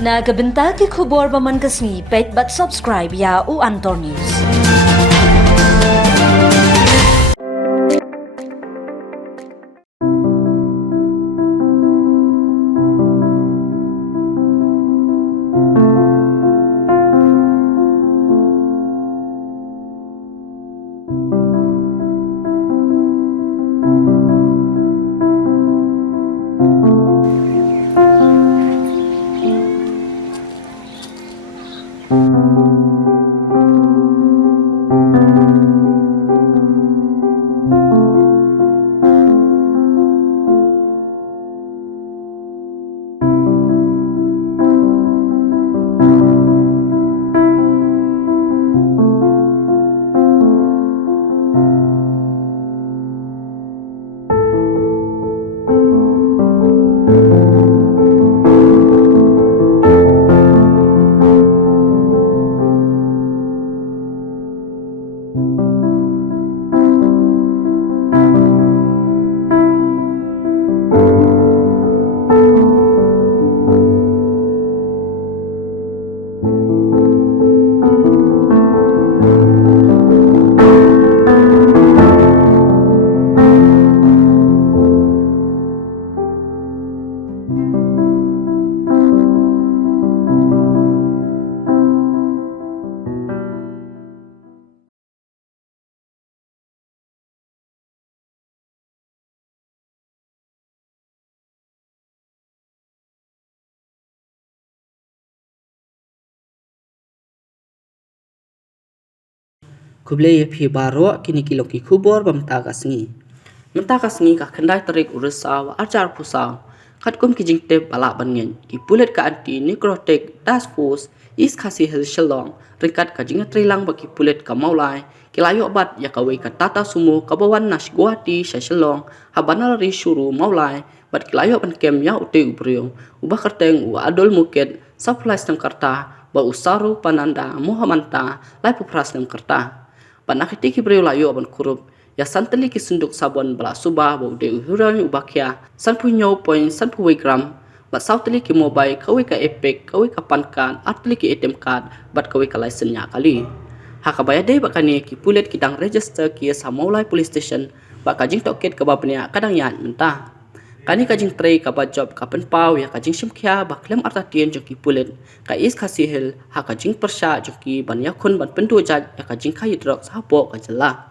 Na kabenta ki khubor baman kasni pet but subscribe ya u Antor News. Kublai phi baro kini kiloki khubor bamtagasngi ka khandai tarik urusaw ajar pusaw khatkum ki jingte bala bangen ki pulet ka anti necrotic task force is khasi hel shalong ringkat ka jinga trilang ba ki pulet ka maulai kilayo bat ya kawe ka tata sumo ka bawan nas guati shalong habanal ri shuru maulai bat kilayo ban kem ya ute ubrio ubah kerteng u adol muket supply stem karta ba usaru pananda muhamanta lai pupras stem karta panakiti ki brio layo ban kurup ya santali ki synduk sabon bala suba bo de Heroin ubakya sanpunyo point sanpuwe gram ba sautali ki mobile kawe ka epic kawe ka pan card atli ki ATM card bat kawe ka license nya kali hakabaya de bakani ki pulet kidang register ki samolai police station ba kajing toket ka babnya kadang yan mentah kani kajing tray ka ba job ka penpau ya kajing simkhya ba klem artatien joki pulet ka is khasihel ha kajing persya joki ban yakun ban pendu jaj ya kajing khai drok Hapoh ka jela